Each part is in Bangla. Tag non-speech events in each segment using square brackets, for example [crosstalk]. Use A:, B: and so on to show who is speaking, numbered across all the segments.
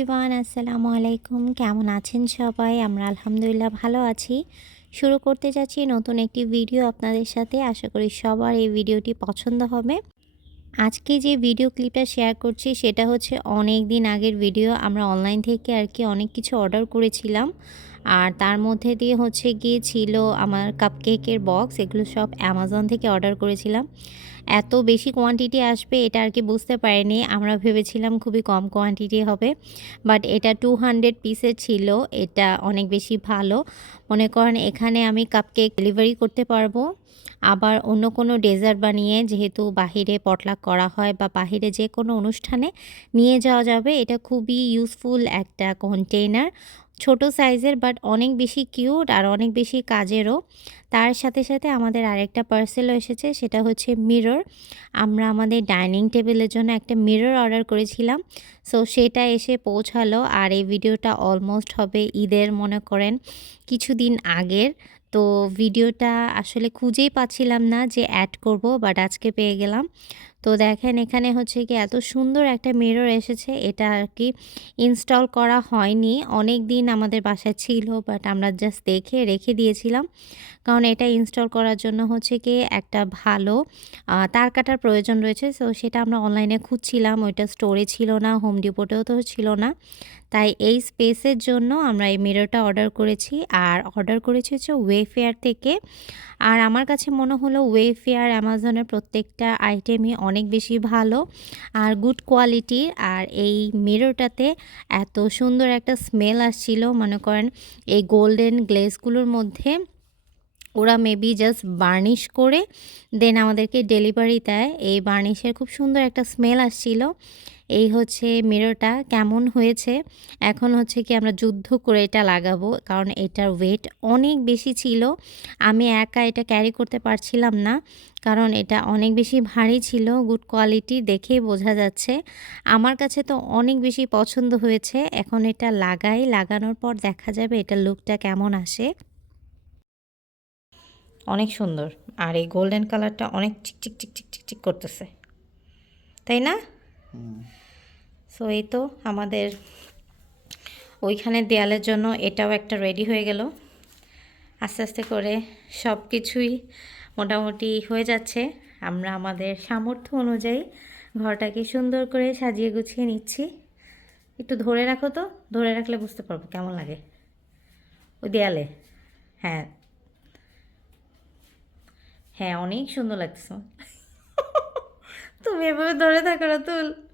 A: এভরিওয়ান, আসসালামু আলাইকুম। কেমন আছেন সবাই? আমরা আলহামদুলিল্লাহ ভালো আছি। শুরু করতে যাচ্ছি নতুন একটি ভিডিও আপনাদের সাথে। আশা করি সবার এই ভিডিওটি পছন্দ হবে। আজকে যে ভিডিও ক্লিপটা শেয়ার করছি, সেটা হচ্ছে অনেক দিন আগের ভিডিও। আমরা অনলাইন থেকে আর কি অনেক কিছু অর্ডার করেছিলাম। আর তার মধ্যে দিয়ে হচ্ছে গিয়ে ছিল আমার কাপকেকের বক্স এগুলো সব অ্যামাজন থেকে অর্ডার করেছিলাম। এত বেশি কোয়ান্টিটি আসবে এটা আর কি বুঝতে পারিনি, আমরা ভেবেছিলাম খুবই কম কোয়ান্টিটি হবে বাট এটা টু হান্ড্রেড পিসের ছিল, এটা অনেক বেশি ভালো। মনে করেন এখানে আমি কাপকেক ডেলিভারি করতে পারব, আবার অন্য কোনো ডেজার্ট বানিয়ে যেহেতু বাহিরে পটলাক করা হয় বা বাহিরে যে কোনো অনুষ্ঠানে নিয়ে যাওয়া যাবে, এটা খুবই ইউজফুল একটা কন্টেইনার ছোট সাইজের বাট অনেক বেশি কিউট আর অনেক বেশি কাজেরও। তার সাথে সাথে আমাদের আরেকটা পার্সেলও এসেছে, সেটা হচ্ছে মিরর আমরা আমাদের ডাইনিং টেবিলের জন্য একটা মিরর অর্ডার করেছিলাম। সো সেটা এসে পৌঁছালো আর এই ভিডিওটা অলমোস্ট হবে ঈদের, মনে করেন, কিছুদিন আগের। তো ভিডিওটা আসলে খুঁজেই পাচ্ছিলাম না যে অ্যাড করব বাট আজকে পেয়ে গেলাম। তো দেখেন এখানে হচ্ছে কি এত সুন্দর একটা মিরর এসেছে, এটা আর কি ইনস্টল করা হয়নি। অনেক দিন আমাদের বাসায় ছিল বাট আমরা জাস্ট দেখে রেখে দিয়েছিলাম। কারণ এটা ইনস্টল করার জন্য হচ্ছে কি একটা ভালো তার কাটার প্রয়োজন রয়েছে। সো সেটা আমরা অনলাইনে খুঁজছিলাম, ওইটা স্টোরে ছিল না হোম ডিপোটেও তো ছিল না। তাই এই স্পেসের জন্য আমরা এই মিররটা অর্ডার করেছি। আর অর্ডার করেছি হচ্ছে ওয়েফেয়ার থেকে। আর আমার কাছে মনে হলো ওয়েফেয়ার অ্যামাজনের প্রত্যেকটা আইটেমই অনেক বেশি ভালো আর গুড কোয়ালিটির আর এই মিররটাতে এত সুন্দর একটা স্মেল আসছিল। মনে করেন এই গোল্ডেন গ্লেসগুলোর মধ্যে ওরা মেবি জাস্ট বার্নিশ করে দেন আমাদেরকে ডেলিভারি দেয়। এই বার্নিশের খুব সুন্দর একটা স্মেল আসছিল। এই হচ্ছে মিররটা কেমন হয়েছে? এখন হচ্ছে কি আমরা যুদ্ধ করে এটা লাগাবো, কারণ এটার ওয়েট অনেক বেশি ছিল। আমি একা এটা ক্যারি করতে পারছিলাম না, কারণ এটা অনেক বেশি ভারী ছিল গুড কোয়ালিটি দেখেই বোঝা যাচ্ছে। আমার কাছে তো অনেক বেশি পছন্দ হয়েছে, এখন এটা লাগাই, লাগানোর পর দেখা যাবে এটা লুকটা কেমন আসে। অনেক সুন্দর, আর এই গোল্ডেন কালারটা অনেক চিকচিক চিকচিক চিকচিক করতেছে। তাই না? সো এই তো আমাদের ওইখানে দেয়ালের জন্য এটাও একটা রেডি হয়ে গেল। আস্তে আস্তে করে সব কিছুই মোটামুটি হয়ে যাচ্ছে। আমরা আমাদের সামর্থ্য অনুযায়ী ঘরটাকে সুন্দর করে সাজিয়ে গুছিয়ে নিচ্ছি। একটু ধরে রাখো তো, ধরে রাখলে বুঝতে পারব কেমন লাগে। ওই দেয়ালে হ্যাঁ। হ্যাঁ অনেক সুন্দর লাগছে [laughs] তুমি এভাবে ধরে থাকো তুল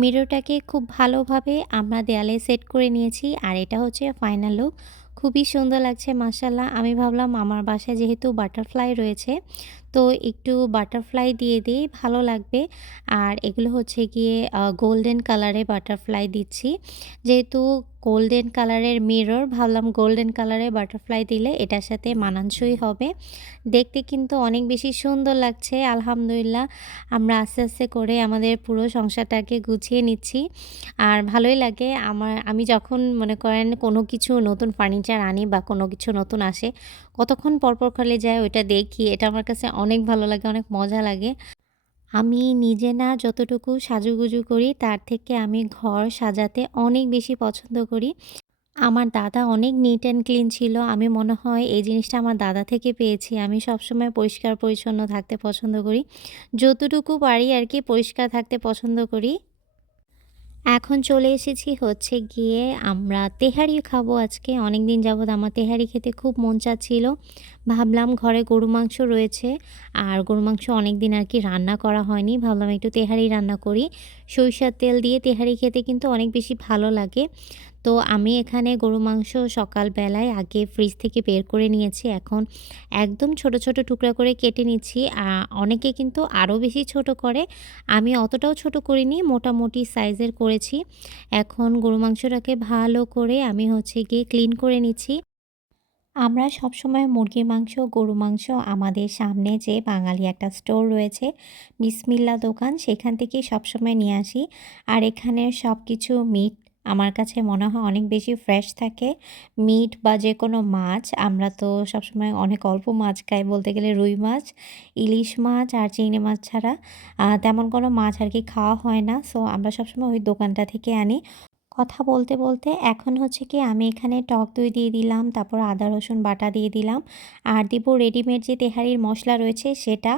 A: মিররটাকে খুব ভালোভাবে আমরা দেয়ালে সেট করে নিয়েছি, আর এটা হচ্ছে ফাইনাল লুক। খুবই সুন্দর লাগছে মাসাল্লাহ আমি ভাবলাম আমার বাসায় যেহেতু বাটারফ্লাই রয়েছে তো একটু বাটারফ্লাই দিয়ে দিই, ভালো লাগবে। আর এগুলো হচ্ছে গিয়ে গোল্ডেন কালারে বাটারফ্লাই দিচ্ছি। যেহেতু গোল্ডেন কালারের মিরর ভাবলাম গোল্ডেন কালারে বাটারফ্লাই দিলে এটার সাথে মানানসই হবে। দেখতে কিন্তু অনেক বেশি সুন্দর লাগছে, আলহামদুলিল্লাহ। আমরা আস্তে আস্তে করে আমাদের পুরো সংসারটাকে গুছিয়ে নিচ্ছি। আর ভালোই লাগে, আমার, আমি যখন মনে করেন কোনো কিছু নতুন ফার্নিচার আনি বা কোনো কিছু নতুন আসে কতক্ষণ পরপর খালি যায় ওইটা দেখি, এটা আমার কাছে অনেক ভালো লাগে, অনেক মজা লাগে। আমি নিজে না যতটুকু সাজুগুজু করি, তার থেকে আমি ঘর সাজাতে অনেক বেশি পছন্দ করি। আমার দাদা অনেক নিট অ্যান্ড ক্লিন ছিল, আমি মনে হয় এই জিনিসটা আমার দাদা থেকে পেয়েছি, আমি সবসময় পরিষ্কার পরিচ্ছন্ন থাকতে পছন্দ করি। যতটুকু পারি আর কি পরিষ্কার থাকতে পছন্দ করি। এখন চলে এসেছি হচ্ছে গিয়ে আমরা তেহারি খাব আজকে। অনেক দিন যাবৎ আমার তেহারি খেতে খুব মন চাচ্ছিল। ভাবলাম ঘরে গরু মাংস রয়েছে আর গরু মাংস অনেক দিন আর কি রান্না করা হয়নি। ভাবলাম একটু তেহারি রান্না করি। সরিষার তেল দিয়ে তেহারি খেতে কিন্তু অনেক বেশি ভালো লাগে। তো আমি এখানে গরু মাংস সকালবেলায় আগে ফ্রিজ থেকে বের করে নিয়েছি। এখন একদম ছোট ছোট টুকরা করে কেটে নিচ্ছি। অনেকে কিন্তু আরও বেশি ছোট করে। আমি অতটাও ছোট করিনি, মোটামুটি সাইজের করেছি। এখন গরু মাংসটাকে ভালো করে আমি হচ্ছে গিয়ে ক্লিন করে নিচ্ছি। আমরা সবসময় মুরগির মাংস গরু মাংস আমাদের সামনে যে বাঙালি একটা স্টোর রয়েছে বিসমিল্লা দোকান, সেখান থেকে সবসময় নিয়ে আসি। আর এখানের সব কিছু মিট আমার কাছে মনে হয় অনেক বেশি ফ্রেশ থাকে। মিট বা যে কোনো মাছ, আমরা তো সবসময় অনেক অল্প মাছ খাই বলতে গেলে রুই মাছ, ইলিশ মাছ আর চিংড়ি মাছ ছাড়া। তেমন কোনো মাছ আর কি খাওয়া হয় না সো আমরা সবসময় ওই দোকানটা থেকে আনি। কথা বলতে বলতে এখন হচ্ছে কি আমি এখানে টক দই দিয়ে দিলাম, তারপর আদা রসুন বাটা দিয়ে দিলাম। আর দিব রেডিমেড যে তেহারির মশলা রয়েছে সেটা।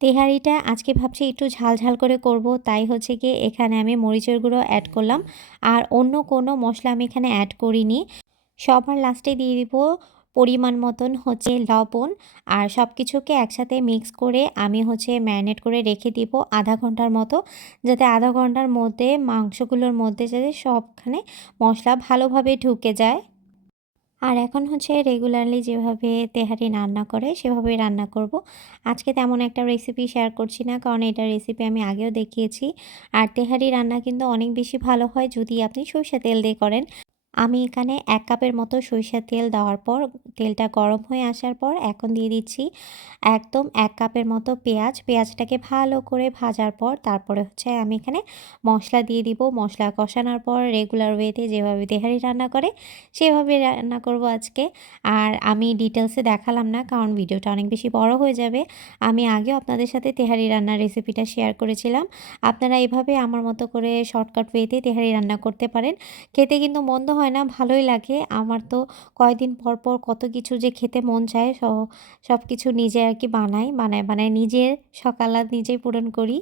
A: তেহারিটা আজকে ভাবছি একটু ঝাল ঝাল করে করব, তাই হচ্ছে কি এখানে আমি মরিচের গুঁড়ো অ্যাড করলাম। আর অন্য কোনো মশলা আমি এখানে অ্যাড করিনি। সবার লাস্টে দিয়ে দিব পরিমাণ মতন হচ্ছে লবণ। আর সব কিছুকে একসাথে মিক্স করে আমি হচ্ছে ম্যারিনেট করে রেখে দিব আধা ঘণ্টার মতো, যাতে আধা ঘণ্টার মধ্যে, মাংসগুলোর মধ্যে যাতে সবখানে মশলা ভালোভাবে ঢুকে যায়। আর এখন হচ্ছে রেগুলারলি যেভাবে তেহারি রান্না করে সেভাবে রান্না করব। আজকে তেমন একটা রেসিপি শেয়ার করছি না, কারণ এটা রেসিপি আমি আগেও দেখিয়েছি আর তেহারি রান্না কিন্তু অনেক বেশি ভালো হয় যদি আপনি সরষে তেল দিয়ে করেন আমি এখানে এক কাপের মতো সরিষার তেল দেওয়ার পর, তেলটা গরম হয়ে আসার পর এখন দিয়ে দিচ্ছি একদম এক কাপের মতো পেঁয়াজ। পেঁয়াজটাকে ভালো করে ভাজার পর তারপরে হচ্ছে আমি এখানে মশলা দিয়ে দিব। মশলা কষানোর পর রেগুলার ওয়েতে যেভাবে তেহারি রান্না করে, সেভাবে রান্না করব আজকে। আর আমি ডিটেলসে দেখালাম না, কারণ ভিডিওটা অনেক বেশি বড় হয়ে যাবে। আমি আগেও আপনাদের সাথে তেহারি রান্নার রেসিপিটা শেয়ার করেছিলাম। আপনারা এভাবে আমার মতো করে শর্টকাট ওয়েতে তেহারি রান্না করতে পারেন। খেতে কিন্তু মন্দ হয় না, ভালোই লাগে। আমার তো কয়দিন পর পর কত কিছু যে খেতে মন চায় সব কিছু নিজে আর কি বানাই, বানায় বানায় নিজের সকালাত নিজেই পূরণ করি।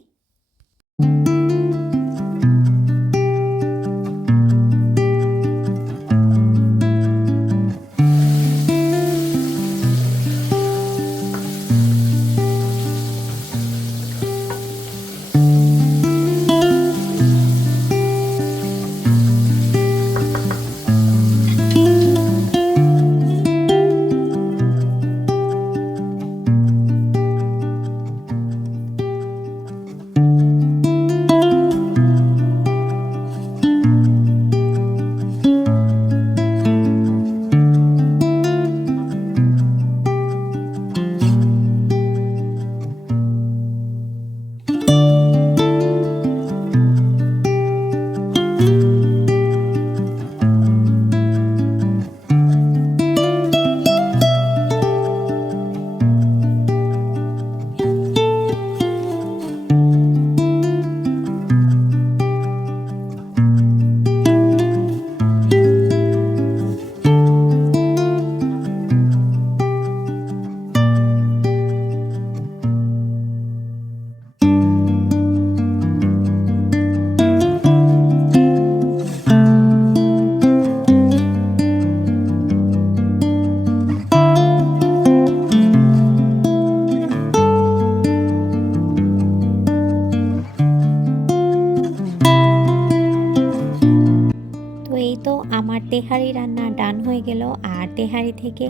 A: তেহারি থেকে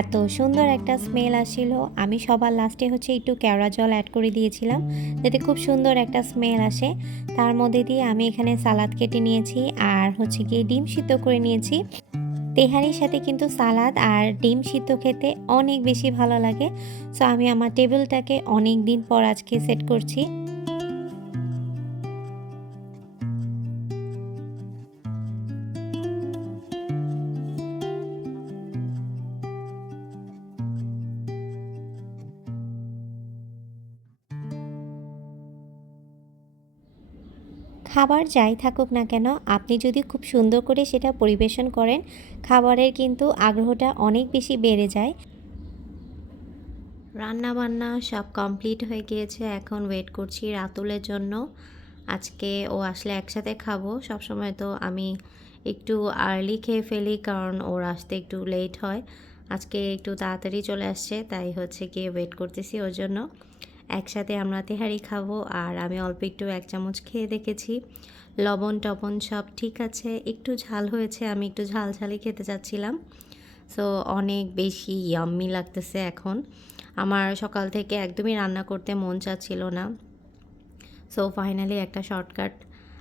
A: এত সুন্দর একটা স্মেল আসছিল। আমি সবার লাস্টে হচ্ছে একটু কেওড়া জল অ্যাড করে দিয়েছিলাম, যাতে খুব সুন্দর একটা স্মেল আসে। তার মধ্যে দিয়ে আমি এখানে সালাদ কেটে নিয়েছি আর হচ্ছে গিয়ে ডিম সিদ্ধ করে নিয়েছি। তেহারির সাথে কিন্তু সালাদ আর ডিম সিদ্ধ খেতে অনেক বেশি ভালো লাগে। সো আমি আমার টেবিলটাকে অনেক দিন পর আজকে সেট করছি। খাবার যাই থাকুক না কেন, আপনি যদি খুব সুন্দর করে সেটা পরিবেশন করেন, খাবারের কিন্তু আগ্রহটা অনেক বেশি বেড়ে যায়। রান্না বান্না সব কমপ্লিট হয়ে গিয়েছে, এখন ওয়েট করছি রাতুলের জন্য। আজকে ও আসলে একসাথে খাব সবসময় তো আমি একটু আর্লি খেয়ে ফেলি কারণ ওর আসতে একটু লেট হয়। আজকে একটু তাড়াতাড়ি চলে আসছে, তাই হচ্ছে গিয়ে ওয়েট করতেছি ওর জন্য। একসাথে আমরা তেহারি খাব আর আমি অল্প একটু এক চামচ খেয়ে দেখেছি। লবণ টবণ সব ঠিক আছে। একটু ঝাল হয়েছে, আমি একটু ঝাল ঝালই খেতে চাচ্ছিলাম। সো অনেক বেশি ইয়াম্মি লাগতেছে এখন। আমার সকাল থেকে একদমই রান্না করতে মন চাচ্ছিল না। সো ফাইনালি একটা শর্টকাট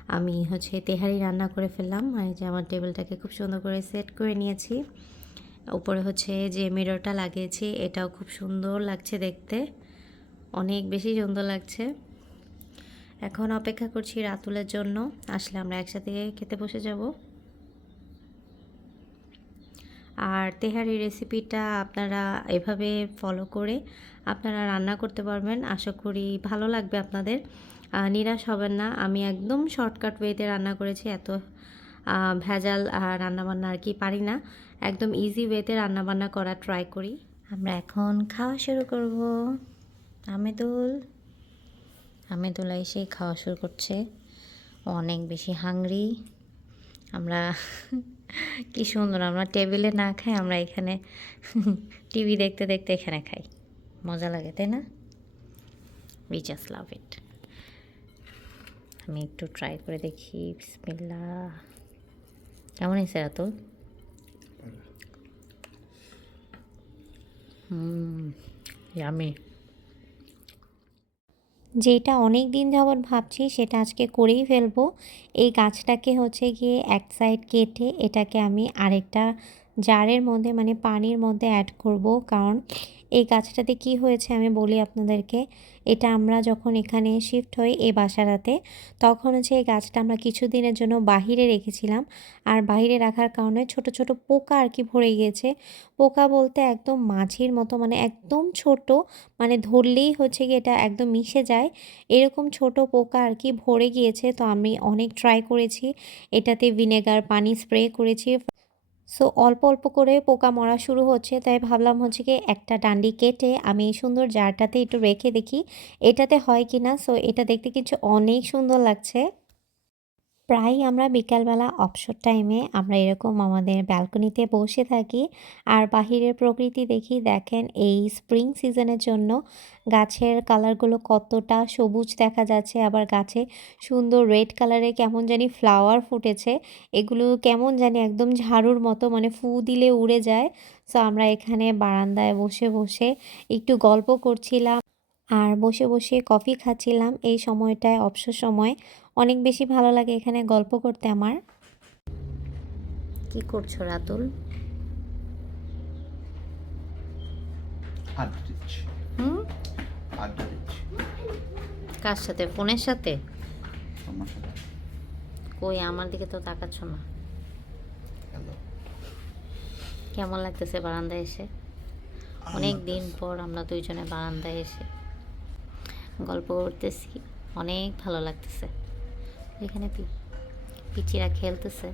A: আমি হচ্ছে তেহারি রান্না করে ফেললাম। আর যে আমার টেবিলটাকে খুব সুন্দর করে সেট করে নিয়েছি। উপরে হচ্ছে যে মিররটা লাগিয়েছি, এটাও খুব সুন্দর লাগছে দেখতে। অনেক বেশি সুন্দর লাগছে। এখন অপেক্ষা করছি রাতুলের জন্য। আসলে আমরা একসাথে খেতে বসে যাব। আর তেহারি রেসিপিটা আপনারা এভাবে ফলো করে আপনারা রান্না করতে পারবেন। আশা করি ভালো লাগবে আপনাদের। নিরাশ হবেন না। আমি একদম শর্টকাট ওয়েতে রান্না করেছি। এত ভেজাল রান্নাবান্না আর কি পারি না। একদম ইজি ওয়েতে রান্নাবান্না করা ট্রাই করি। আমরা এখন খাওয়া শুরু করব। আমেদুল আমেদুল এসে খাওয়া শুরু করছে। অনেক বেশি হাংরি আমরা [laughs] কি সুন্দর আমরা টেবিলে না খাই আমরা এখানে [laughs] টিভি দেখতে দেখতে এখানে খাই। মজা লাগে তাই না? উই জাস্ট লাভ ইট আমি একটু ট্রাই করে দেখি বিসমিল্লা কেমন হয়েছে রাতুল? হুম ইয়ামি যেটা অনেক দিন যাবৎ ভাবছি সেটা আজকে করেই ফেলব। এই গাছটাকে হচ্ছে গিয়ে এক সাইড কেটে এটাকে আমি আরেকটা জারের মধ্যে মানে পানির মধ্যে অ্যাড করব। কারণ এই গাছটাতে কি হয়েছে আমি বলি আপনাদেরকে। এটা আমরা যখন এখানে শিফট হই এই বাসাটাতে, তখন হচ্ছে এই গাছটা আমরা কিছুদিনের জন্য বাহিরে রেখেছিলাম। আর বাহিরে রাখার কারণে ছোট ছোট পোকা আর কি ভরে গিয়েছে। পোকা বলতে একদম মাছির মতো মানে একদম ছোট মানে ধরলেই হচ্ছে কি এটা একদম মিশে যায়। এরকম ছোট পোকা আর কি ভরে গিয়েছে, তো আমি অনেক ট্রাই করেছি। এটাতে ভিনেগার পানি স্প্রে করেছি। সো অল্প অল্প করে পোকা মরা শুরু হচ্ছে, তাই ভাবলাম হচ্ছে কি একটা ডান্ডি কেটে আমি এই সুন্দর জারটাতে একটু রেখে দেখি, এটাতে হয় কি না সো এটা দেখতে কিছু অনেক সুন্দর লাগছে। প্রায় আমরা বিকালবেলা অবসর টাইমে আমরা এরকম আমাদের ব্যালকনিতে বসে থাকি। আর বাহিরের প্রকৃতি দেখি, দেখেন এই স্প্রিং সিজনের জন্য গাছের কালারগুলো কতটা সবুজ দেখা যাচ্ছে। আবার গাছে সুন্দর রেড কালারে কেমন জানি ফ্লাওয়ার ফুটেছে। এগুলো কেমন জানি একদম ঝাড়ুর মতো মানে ফু দিলে উড়ে যায়। সো আমরা এখানে বারান্দায় বসে বসে একটু গল্প করছিলাম আর বসে বসে কফি খাচ্ছিলাম। এই সময়টায় অবসর সময় অনেক বেশি ভালো লাগে এখানে গল্প করতে আমার। কি করছ রাতুল? হুম? কার সাথে? ফোনের সাথে? কই আমার দিকে তো তাকাচ্ছ না। কেমন লাগতেছে বারান্দায় এসে? অনেক দিন পর আমরা দুইজনে বারান্দায় এসে গল্প করতেছি। অনেক ভালো লাগতেছে। এখানে পিচিরা খেলতেছে।